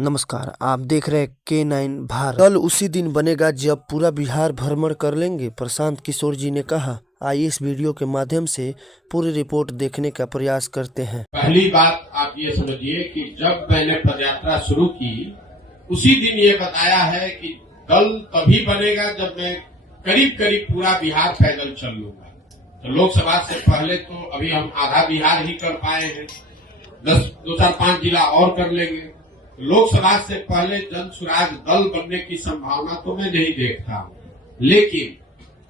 नमस्कार, आप देख रहे हैं K9 भारत। कल उसी दिन बनेगा जब पूरा बिहार भ्रमण कर लेंगे, प्रशांत किशोर जी ने कहा। आइए इस वीडियो के माध्यम से पूरी रिपोर्ट देखने का प्रयास करते हैं। पहली बात आप ये समझिए कि जब मैंने पदयात्रा शुरू की उसी दिन ये बताया है कि दल तभी बनेगा जब मैं करीब करीब पूरा बिहार पैदल चल लूंगा। तो लोकसभा से पहले तो अभी हम आधा बिहार ही कर पाए हैं, 2-4-5 जिला और कर लेंगे। लोकसभा से पहले जन स्वराज दल बनने की संभावना तो मैं नहीं देखता हूं, लेकिन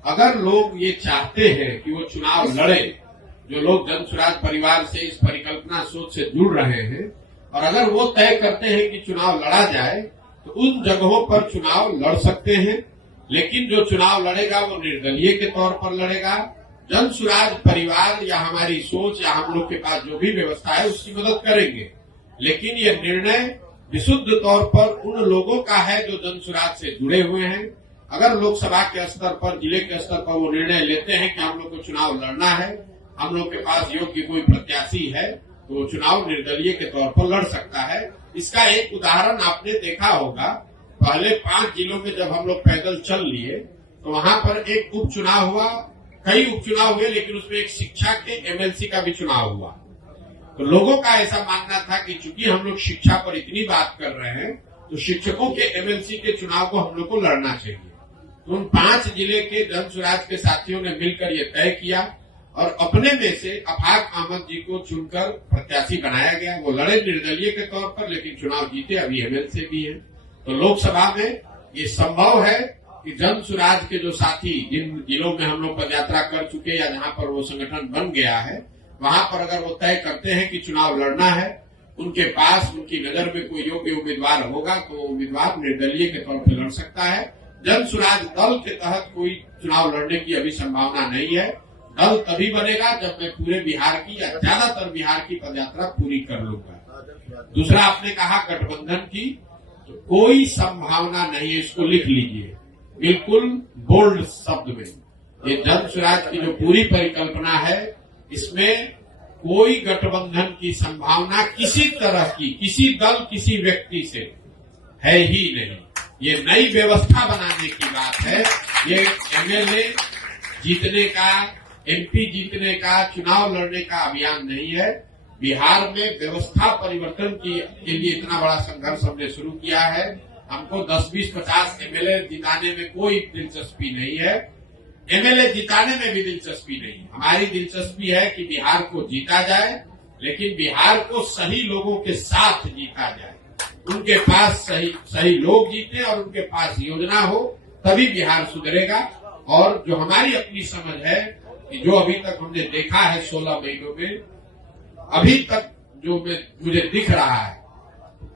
अगर लोग ये चाहते हैं कि वो चुनाव लड़े, जो लोग जन स्वराज परिवार से इस परिकल्पना सोच से जुड़ रहे हैं, और अगर वो तय करते हैं कि चुनाव लड़ा जाए तो उन जगहों पर चुनाव लड़ सकते हैं। लेकिन जो चुनाव लड़ेगा वो निर्दलीय के तौर पर लड़ेगा। जन स्वराज परिवार या हमारी सोच या हम लोग के पास जो भी व्यवस्था है उसकी मदद करेंगे, लेकिन ये निर्णय विशुद्ध तौर पर उन लोगों का है जो जन स्वराज से जुड़े हुए हैं। अगर लोकसभा के स्तर पर, जिले के स्तर पर वो निर्णय लेते हैं कि हम लोग को चुनाव लड़ना है, हम लोग के पास योग्य कोई प्रत्याशी है, तो वो चुनाव निर्दलीय के तौर पर लड़ सकता है। इसका एक उदाहरण आपने देखा होगा, पहले 5 जिलों में जब हम लोग पैदल चल लिए तो वहां पर एक उपचुनाव हुआ, कई उपचुनाव हुए, लेकिन उसमें एक शिक्षा के MLC का भी चुनाव हुआ। तो लोगों का ऐसा मानना था कि चूंकि हम लोग शिक्षा पर इतनी बात कर रहे हैं तो शिक्षकों के MLC के चुनाव को हम लोग को लड़ना चाहिए। तो उन 5 जिले के जन स्वराज के साथियों ने मिलकर ये तय किया और अपने में से अफाक अहमद जी को चुनकर प्रत्याशी बनाया गया। वो लड़े निर्दलीय के तौर पर, लेकिन चुनाव जीते, अभी MLC भी है। तो लोकसभा में ये संभव है कि जन स्वराज के जो साथी जिन जिलों में हम लोग पदयात्रा कर चुके या जहां पर वो संगठन बन गया है, वहां पर अगर वो तय करते हैं कि चुनाव लड़ना है, उनके पास उनकी नजर में कोई योग्य उम्मीदवार होगा तो उम्मीदवार निर्दलीय के तौर पर लड़ सकता है। जन स्वराज दल के तहत कोई चुनाव लड़ने की अभी संभावना नहीं है। दल तभी बनेगा जब मैं पूरे बिहार की या ज्यादातर बिहार की पदयात्रा पूरी कर लूंगा। दूसरा, आपने कहा गठबंधन की, तो कोई संभावना नहीं है, इसको लिख लीजिए बिल्कुल बोल्ड शब्द में। ये जन स्वराज की जो पूरी परिकल्पना है, इसमें कोई गठबंधन की संभावना किसी तरह की, किसी दल, किसी व्यक्ति से है ही नहीं। ये नई व्यवस्था बनाने की बात है। ये MLA जीतने का, MP जीतने का, चुनाव लड़ने का अभियान नहीं है। बिहार में व्यवस्था परिवर्तन के लिए इतना बड़ा संघर्ष हमने शुरू किया है। हमको 10, 20, 50 MLA जिताने में कोई दिलचस्पी नहीं है, MLA जिताने में भी दिलचस्पी नहीं। हमारी दिलचस्पी है कि बिहार को जीता जाए, लेकिन बिहार को सही लोगों के साथ जीता जाए, उनके पास सही लोग जीते और उनके पास योजना हो, तभी बिहार सुधरेगा। और जो हमारी अपनी समझ है कि जो अभी तक हमने देखा है 16 महीनों में, अभी तक जो मुझे दिख रहा है,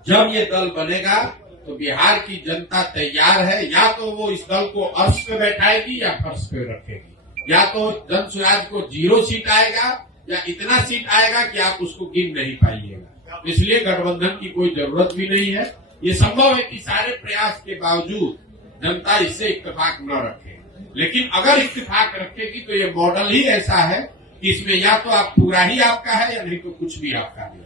जब ये दल बनेगा तो बिहार की जनता तैयार है। या तो वो इस दल को अर्श पे बैठाएगी या फर्श पे रखेगी, या तो जन स्वराज को 0 सीट आएगा या इतना सीट आएगा कि आप उसको गिन नहीं पाइएगा। इसलिए गठबंधन की कोई जरूरत भी नहीं है। ये संभव है कि सारे प्रयास के बावजूद जनता इससे इत्तेफाक न रखे, लेकिन अगर इत्तेफाक रखेगी तो ये मॉडल ही ऐसा है कि इसमें या तो आप पूरा ही आपका है या नहीं तो कुछ भी आपका नहीं।